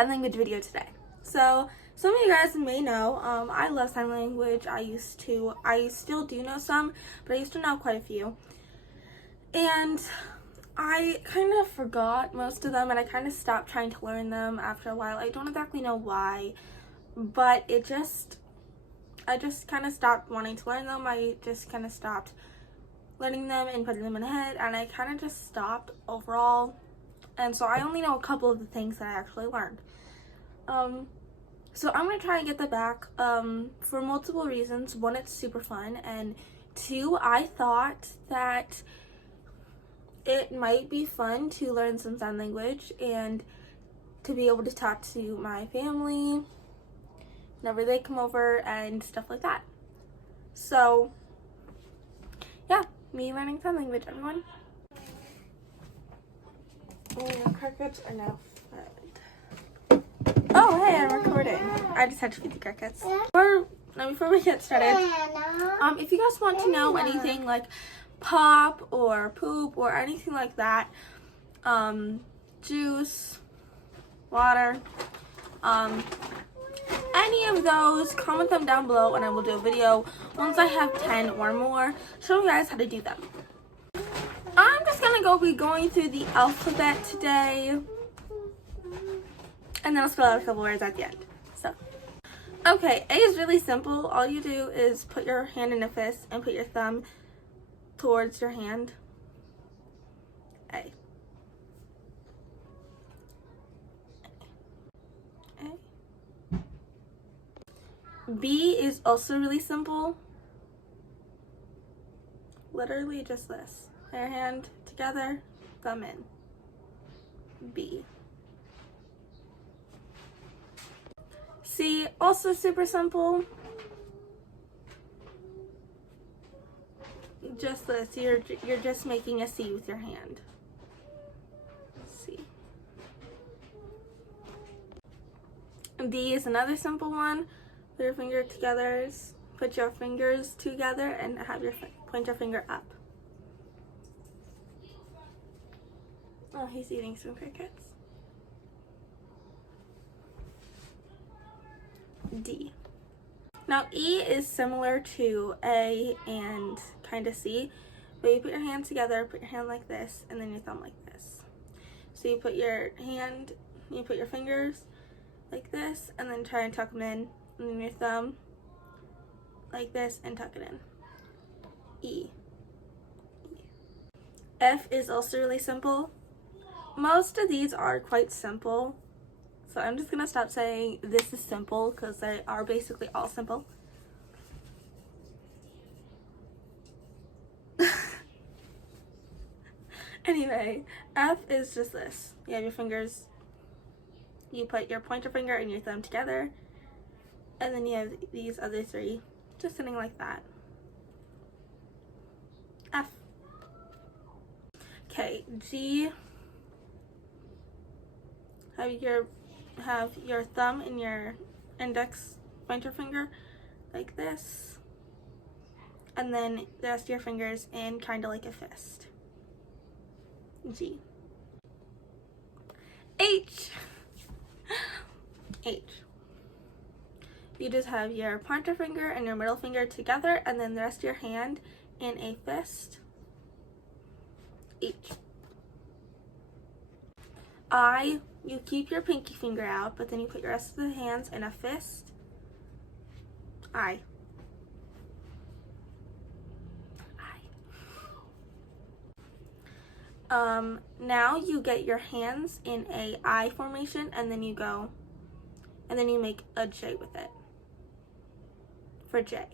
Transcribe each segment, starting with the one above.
sign language video today. So some of you guys may know, I love sign language. I still do know some, but I used to know quite a few. And I kind of forgot most of them, and I kind of stopped trying to learn them after a while. I don't exactly know why, but I just kind of stopped wanting to learn them. I just kind of stopped learning them and putting them in my head, and I kind of just stopped overall. And so I only know a couple of the things that I actually learned. So I'm going to try and get that back for multiple reasons. One, it's super fun, and two, I thought that it might be fun to learn some sign language and to be able to talk to my family whenever they come over and stuff like that. So yeah, me learning sign language, everyone. The crickets are now fed. Oh, hey, I'm recording. I just had to feed the crickets. Before we get started, if you guys want to know anything like pop or poop or anything like that, juice, water, any of those, comment them down below and I will do a video once I have 10 or more showing you guys how to do them. I'm just gonna be going through the alphabet today, and then I'll spell out a couple words at the end. So, okay, A is really simple. All you do is put your hand in a fist and put your thumb towards your hand. A. A. B is also really simple. Literally just this. Put your hand together, thumb in. B. C, also super simple. Just this. You're just making a C with your hand. C. D is another simple one. Put your finger together. Put your fingers together and have your point your finger up. Oh, he's eating some crickets. D. Now E is similar to A and kind of C, but you put your hands together, put your hand like this, and then your thumb like this. So you put your fingers like this, and then try and tuck them in, and then your thumb like this and tuck it in. E. F is also really simple. Most of these are quite simple, so I'm just gonna stop saying this is simple because they are basically all simple. Anyway, F is just this. You have your fingers, you put your pointer finger and your thumb together, and then you have these other three just sitting like that. F. Okay, G. Have your thumb and your index pointer finger like this, and then the rest of your fingers in kind of like a fist. G. H. H. You just have your pointer finger and your middle finger together, and then the rest of your hand in a fist. H. I. You keep your pinky finger out, but then you put your rest of the hands in a fist. I. Now you get your hands in a I formation, and then you make a J with it. For J.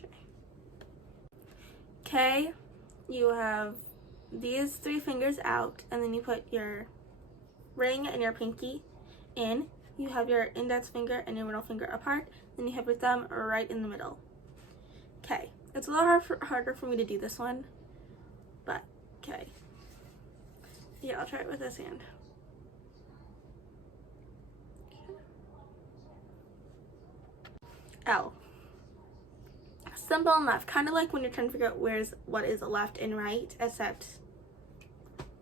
J. K, you have these three fingers out, and then you put your ring and your pinky in. You have your index finger and your middle finger apart, then you have your thumb right in the middle. Okay, it's a little harder for me to do this one, but okay. Yeah, I'll try it with this hand. L. Simple enough, kind of like when you're trying to figure out what is left and right, except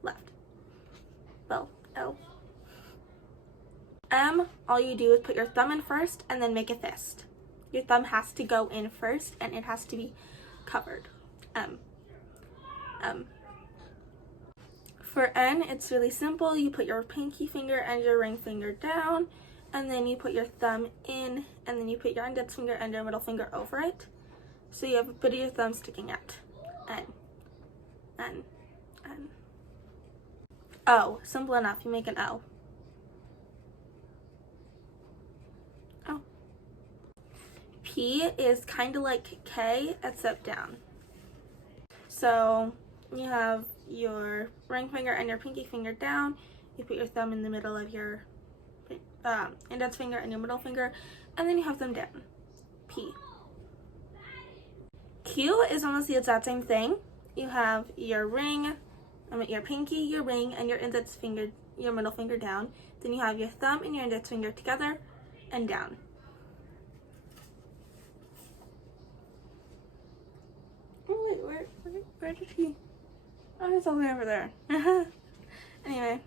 left. Well, L. M, all you do is put your thumb in first and then make a fist. Your thumb has to go in first and it has to be covered. M. For N, it's really simple. You put your pinky finger and your ring finger down, and then you put your thumb in, and then you put your index finger and your middle finger over it. So you have a bit of your thumb sticking out. N. N. N. O. Simple enough. You make an O. O. P is kind of like K, except down. So you have your ring finger and your pinky finger down. You put your thumb in the middle of your index finger and your middle finger, and then you have them down. P. Q is almost the exact same thing. You have your ring, your pinky, your ring, and your index finger, your middle finger down. Then you have your thumb and your index finger together and down. Oh wait, where did he? Oh, it's all the way over there. Anyway,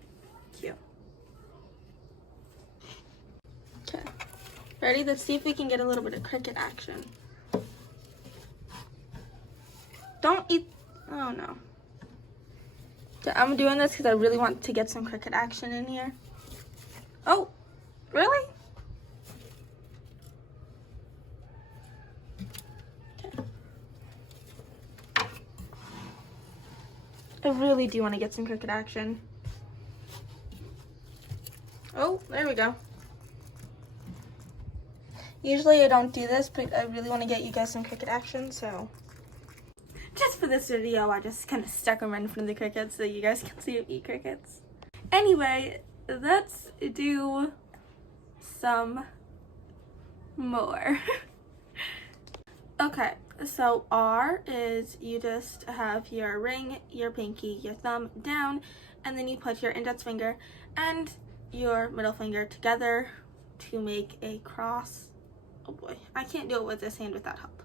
Q. Okay. Ready? Let's see if we can get a little bit of cricket action. Don't eat. Oh no. Okay, I'm doing this because I really want to get some cricket action in here. Oh, really? I really do want to get some cricket action. Oh, there we go. Usually I don't do this, but I really want to get you guys some cricket action, so. Just for this video, I just kind of stuck them in front of the crickets so you guys can see them eat crickets. Anyway, let's do some more. Okay. So R is you just have your ring, your pinky, your thumb down, and then you put your index finger and your middle finger together to make a cross. Oh boy, I can't do it with this hand without help.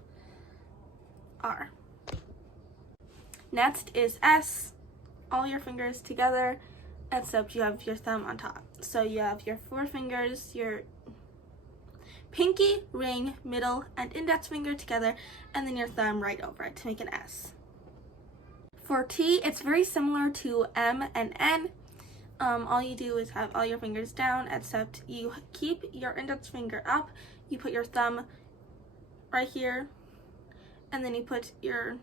R. Next is S. All your fingers together, except you have your thumb on top. So you have your 4 fingers, your pinky, ring, middle, and index finger together, and then your thumb right over it to make an S. For T, it's very similar to M and N. All you do is have all your fingers down, except you keep your index finger up, you put your thumb right here, and then you put your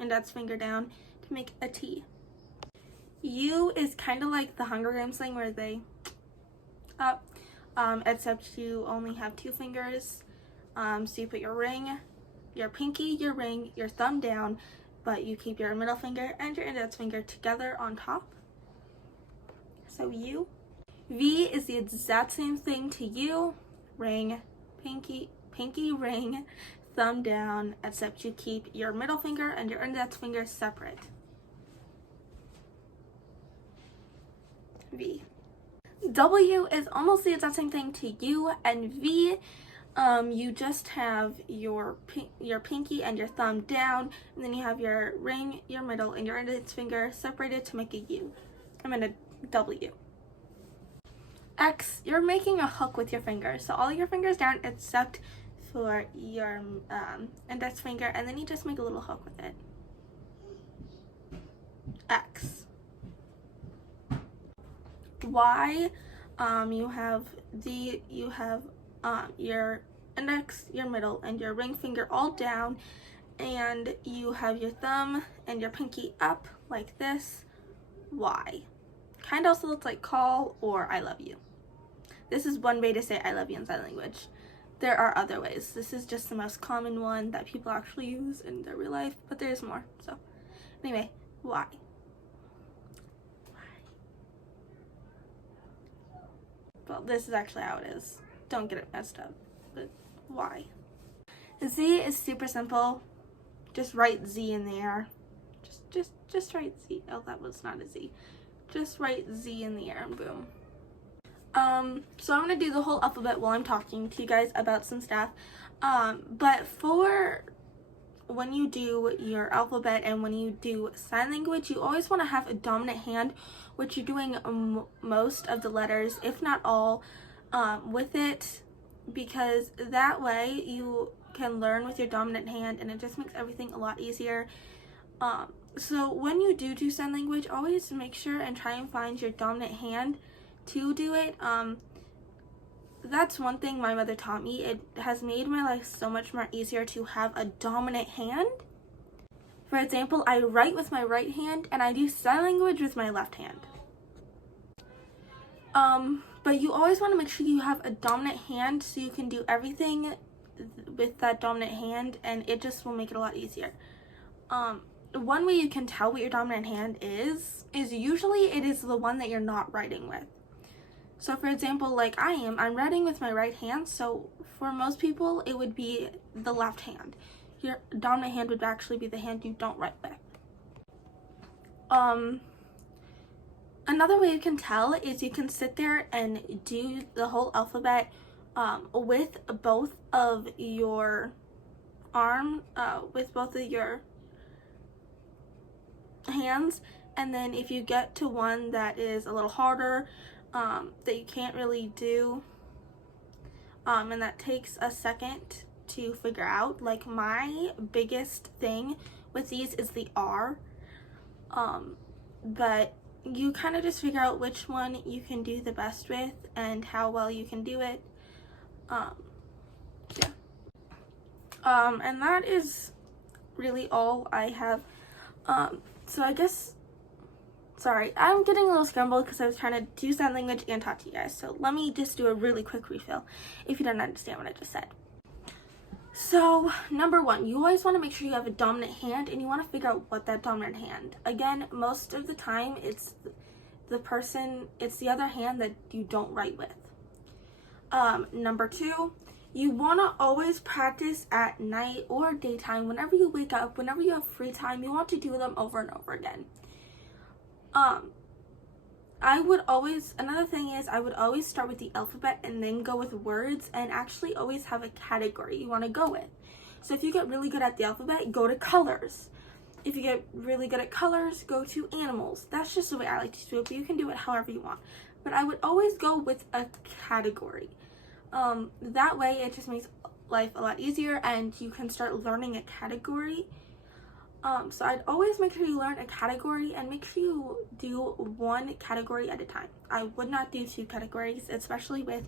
index finger down to make a T. U is kind of like the Hunger Games thing where they up. Except you only have 2 fingers. So you put your ring, your pinky, your ring, your thumb down, but you keep your middle finger and your index finger together on top. So U. V is the exact same thing to U. Ring, pinky, ring, thumb down, except you keep your middle finger and your index finger separate. V. W is almost the exact same thing to U and V. You just have your pinky and your thumb down, and then you have your ring, your middle, and your index finger separated to make a U. A W. X, you're making a hook with your fingers. So all your fingers down except for your index finger, and then you just make a little hook with it. X. Y, you have your index, your middle, and your ring finger all down, and you have your thumb and your pinky up like this. Y. Kind of also looks like call or I love you. This is one way to say I love you in sign language. There are other ways. This is just the most common one that people actually use in their real life, but there's more. So anyway, Y. Well, this is actually how it is. Don't get it messed up. But Y. Z is super simple. Just write Z in the air. Just write Z. Oh, that was not a Z. Just write Z in the air and boom. So I'm gonna do the whole alphabet while I'm talking to you guys about some stuff. But for when you do your alphabet and when you do sign language, you always want to have a dominant hand, which you're doing most of the letters, if not all. with it, because that way you can learn with your dominant hand and it just makes everything a lot easier. So when you do sign language, always make sure and try and find your dominant hand to do it. That's one thing my mother taught me. It has made my life so much more easier to have a dominant hand. For example, I write with my right hand and I do sign language with my left hand. But you always want to make sure you have a dominant hand so you can do everything with that dominant hand, and it just will make it a lot easier. One way you can tell what your dominant hand is usually it is the one that you're not writing with. So for example, like I'm writing with my right hand, so for most people it would be the left hand. Your dominant hand would actually be the hand you don't write with. Another way you can tell is you can sit there and do the whole alphabet with both of your with both of your hands, and then if you get to one that is a little harder, that you can't really do, and that takes a second to figure out, like my biggest thing with these is the R, but you kind of just figure out which one you can do the best with and how well you can do it. Yeah. And that is really all I have. So I guess, sorry, I'm getting a little scrambled because I was trying to do sign language and talk to you guys. So let me just do a really quick refill if you don't understand what I just said. So, number one, you always want to make sure you have a dominant hand, and you want to figure out what that dominant hand. Again, most of the time, it's the other hand that you don't write with. Number two, you want to always practice at night or daytime. Whenever you wake up, whenever you have free time, you want to do them over and over again. Another thing is I would always start with the alphabet and then go with words, and actually always have a category you want to go with. So if you get really good at the alphabet, go to colors. If you get really good at colors, go to animals. That's just the way I like to do it, but you can do it however you want. But I would always go with a category. That way it just makes life a lot easier and you can start learning a category. So I'd always make sure you learn a category and make sure you do one category at a time. I would not do two categories, especially with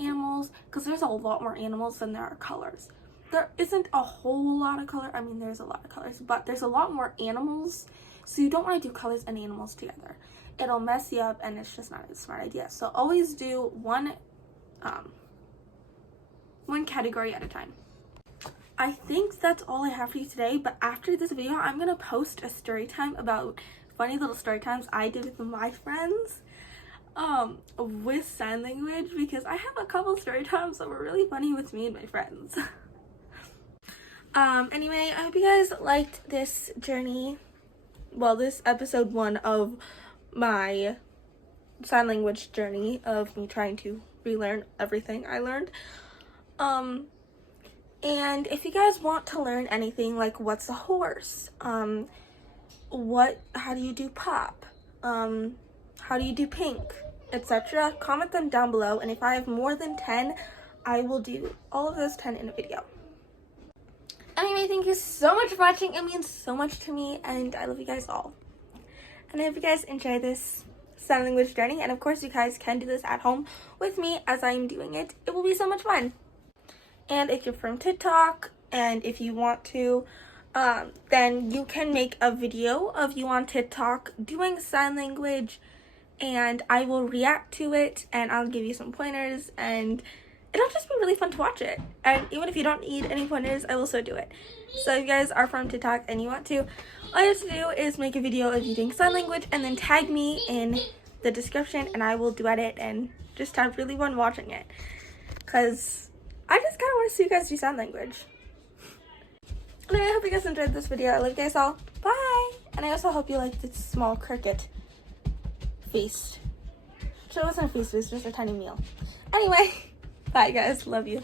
animals, because there's a lot more animals than there are colors. There isn't a whole lot of color. I mean, there's a lot of colors, but there's a lot more animals. So you don't want to do colors and animals together. It'll mess you up and it's just not a smart idea. So always do one category at a time. I think that's all I have for you today, but after this video, I'm going to post a story time about funny little story times I did with my friends with sign language, because I have a couple story times that were really funny with me and my friends. Anyway, I hope you guys liked this journey, well, this episode 1 of my sign language journey of me trying to relearn everything I learned. And if you guys want to learn anything, like what's a horse, how do you do pop, how do you do pink, etc., comment them down below, and if I have more than 10, I will do all of those 10 in a video. Anyway, thank you so much for watching. It means so much to me, and I love you guys all. And I hope you guys enjoy this sign language journey, and of course you guys can do this at home with me as I'm doing it. It will be so much fun. And if you're from TikTok, and if you want to, then you can make a video of you on TikTok doing sign language, and I will react to it, and I'll give you some pointers, and it'll just be really fun to watch it. And even if you don't need any pointers, I will still do it. So if you guys are from TikTok and you want to, all you have to do is make a video of you doing sign language, and then tag me in the description, and I will duet it and just have really fun watching it. Because I just kind of want to see you guys do sign language. And I hope you guys enjoyed this video. I love you guys all. Bye! And I also hope you liked this small cricket feast. So it wasn't a feast, it was just a tiny meal. Anyway, bye guys. Love you.